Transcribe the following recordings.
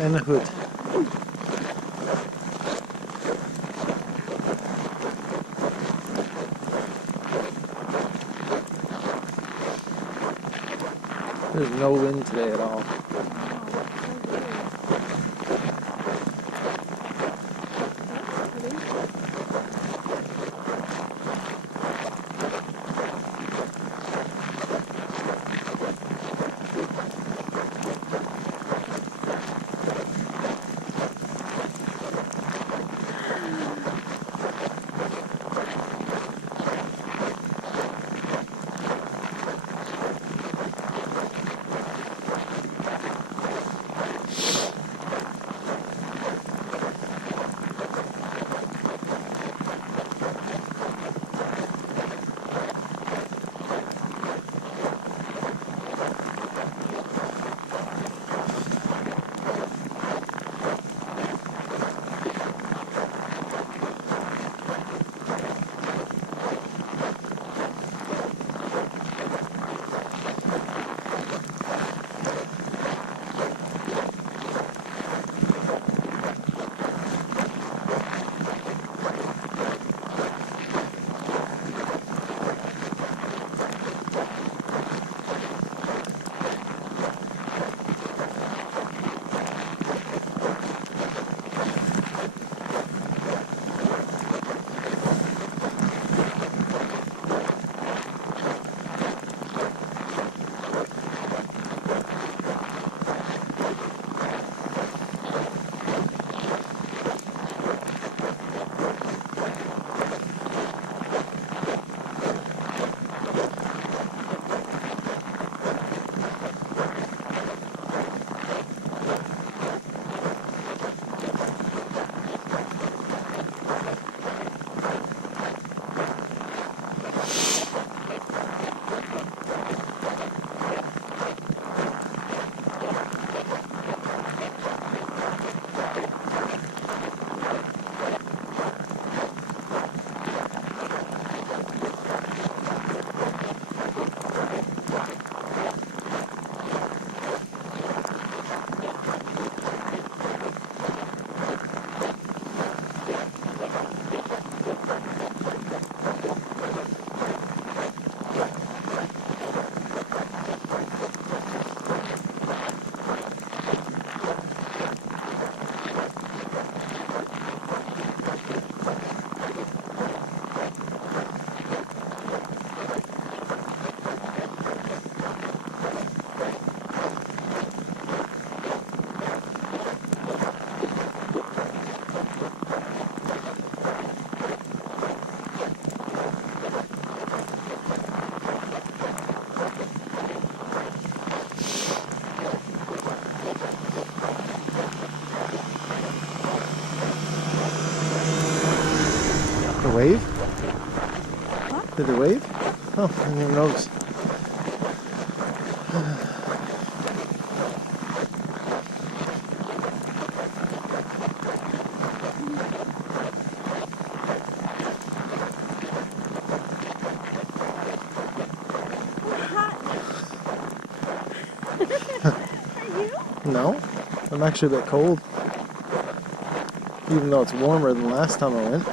and a hood. There's no wind today at all. The wave? Huh? Did it wave? Oh, I didn't even notice. Are you? No, I'm actually a bit cold. Even though it's warmer than last time I went.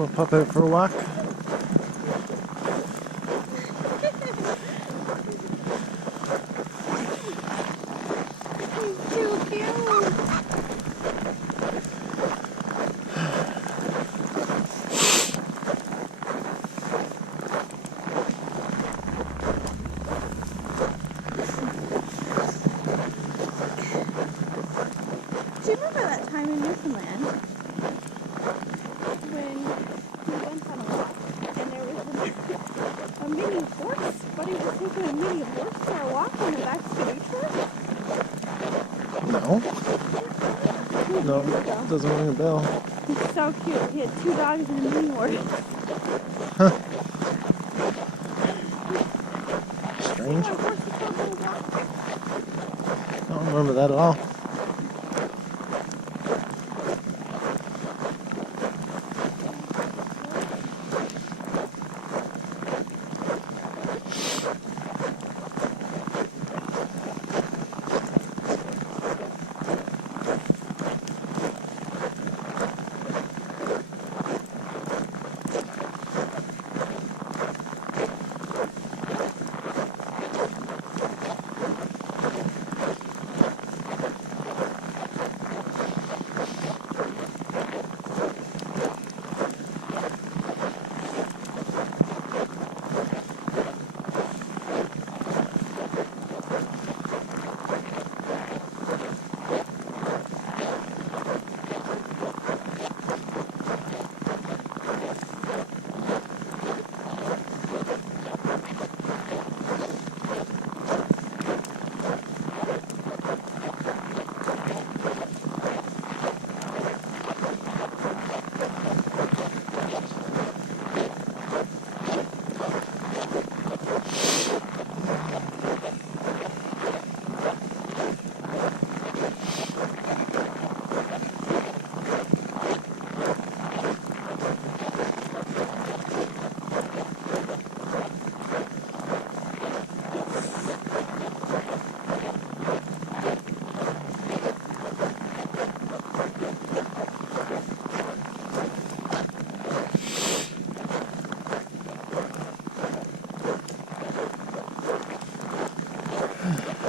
We'll pop out for a walk. He's too cute. Do you remember that time in Newfoundland when we went on a walk and there was a mini horse? Buddy was taking a mini horse for a walk on the back street trip? No. 2 No, years ago. doesn't ring a bell. He's so cute. He had 2 dogs and a mini horse. Strange. My horse is so little walk. I don't remember that at all.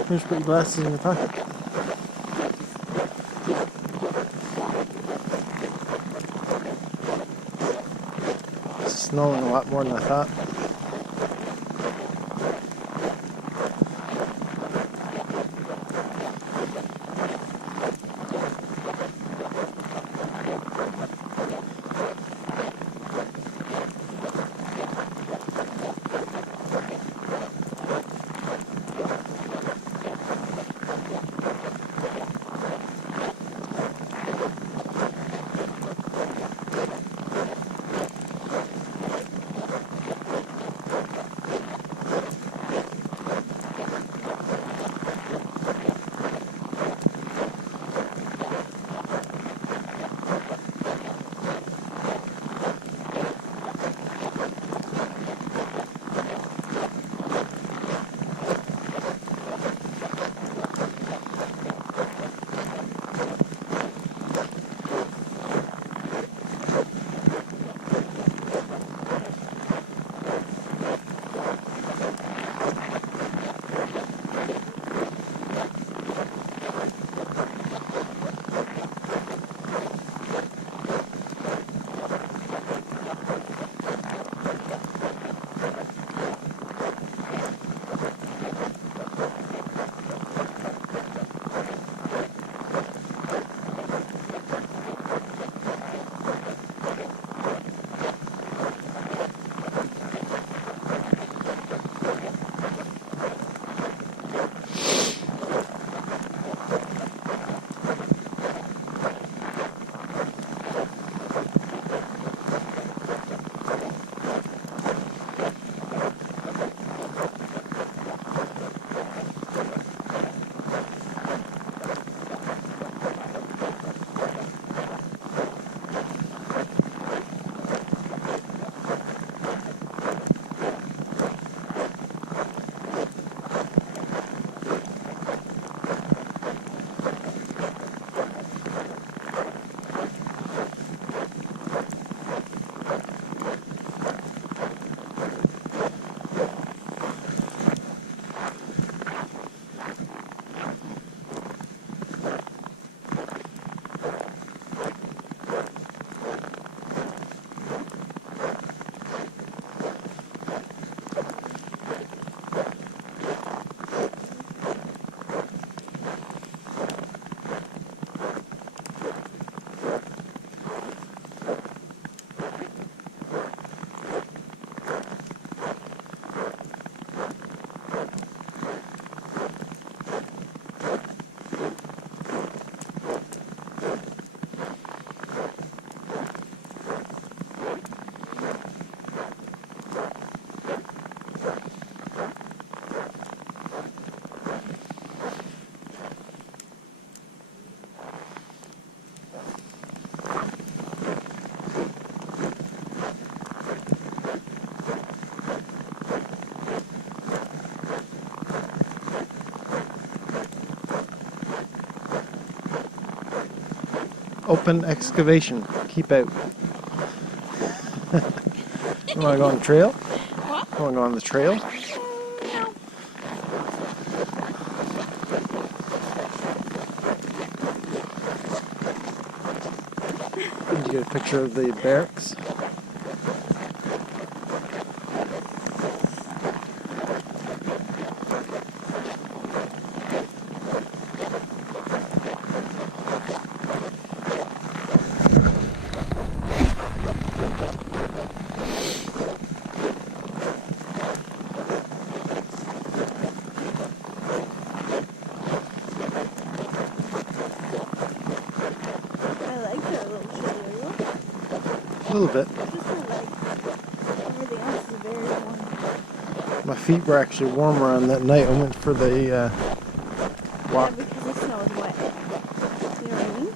Here's put your glasses in your pocket. It's snowing a lot more than I thought. Open excavation. Keep out. You want to go on the trail? What? You want to go on the trail? No. Did you get a picture of the barracks? I like it a little chilly. A little bit. Just the legs. Everything else is very warm. My feet were actually warmer on that night I went for the Yeah, walk. because the snow is wet. You know what I mean?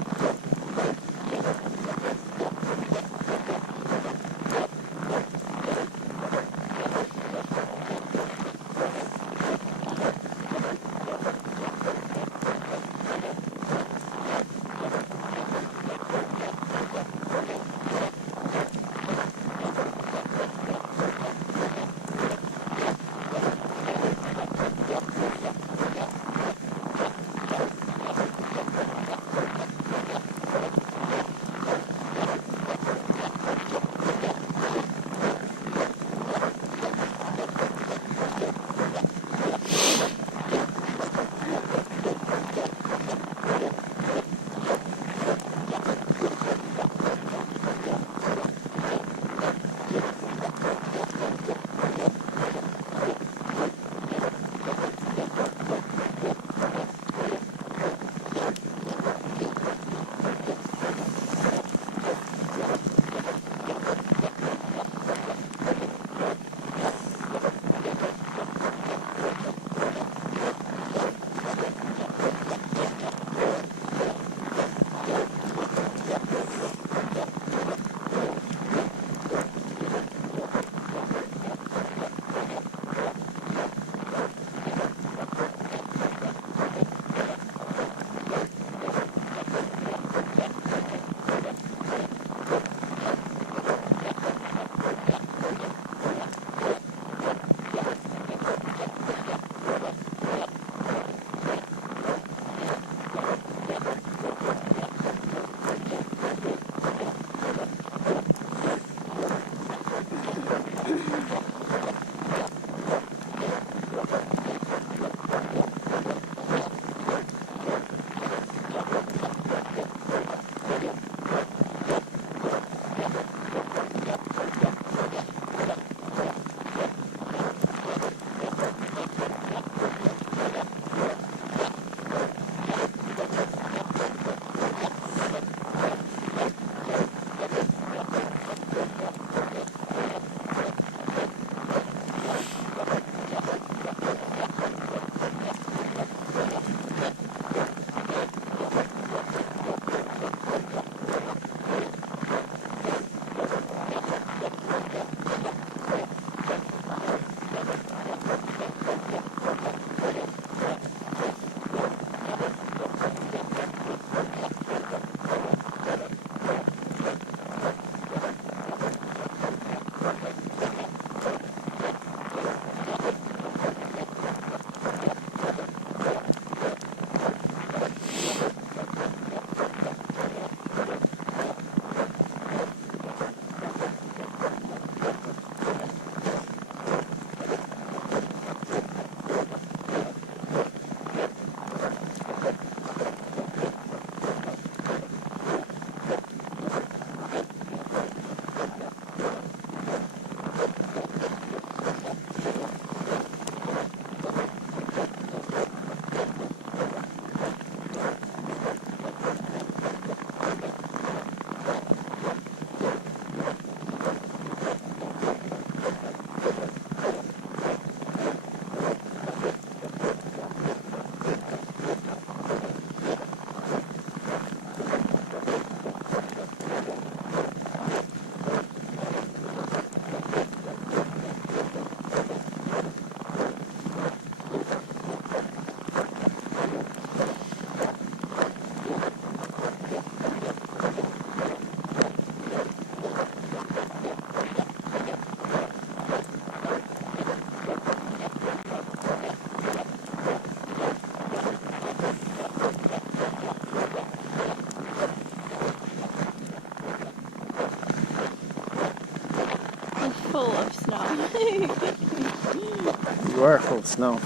are full of snow.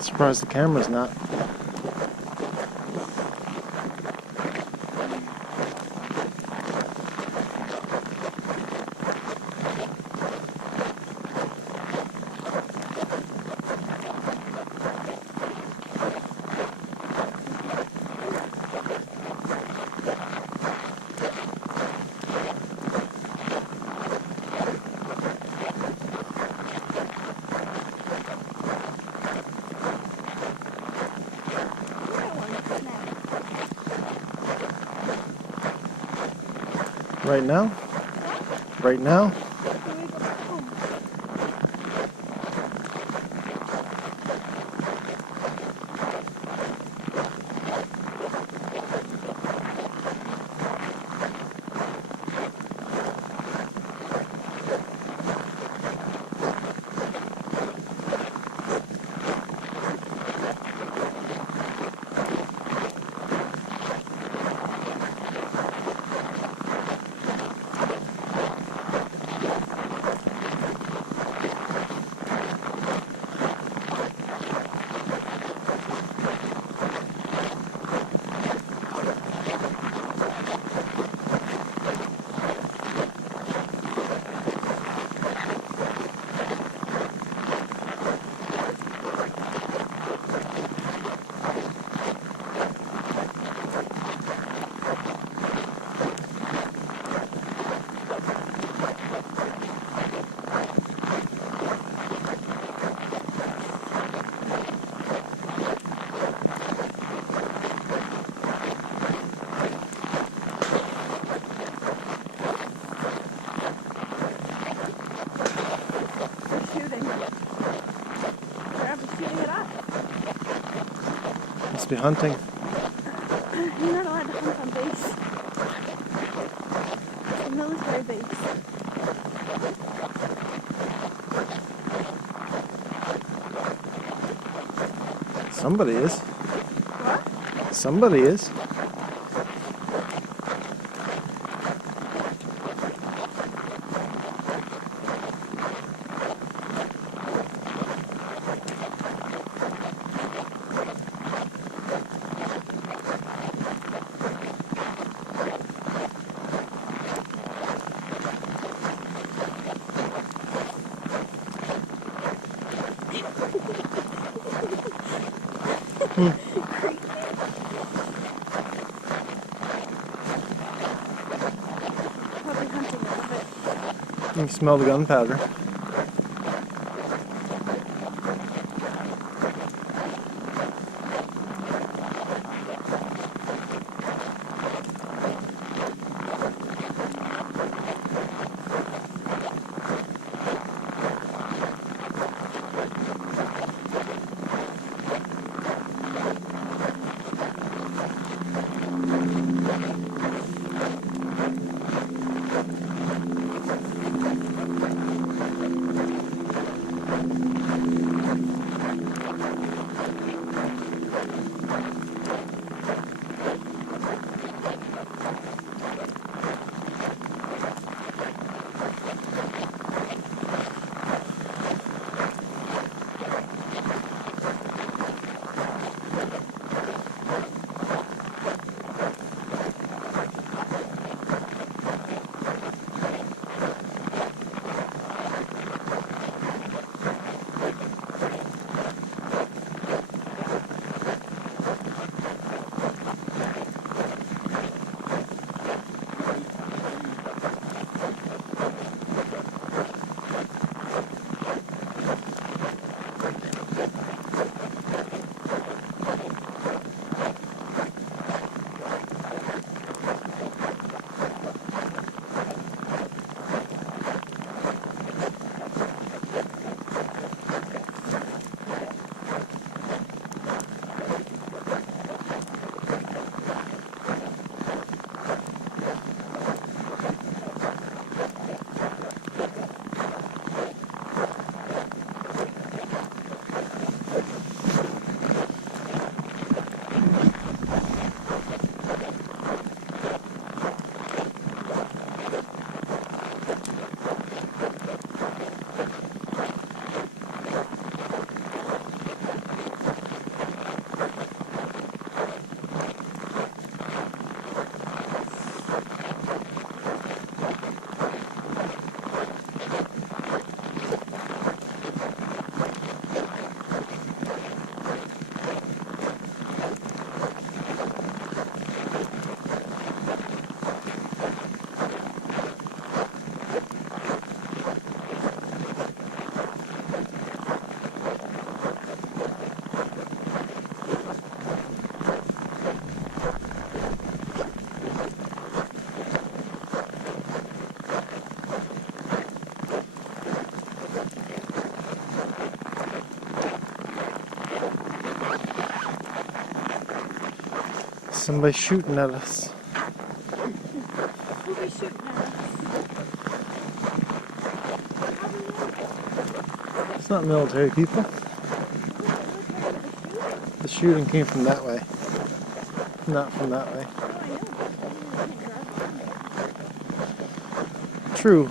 Surprised the camera's not. Right now? Right now? Must be hunting. You're not allowed to hunt on base. It's a military base. Somebody is. What? Somebody is. Probably hunting a little bit. You can smell the gunpowder. Somebody shooting at us. Who be shooting at us? It's not military people. The shooting came from that way, not from that way. Oh, I know. You can't drive around it. True.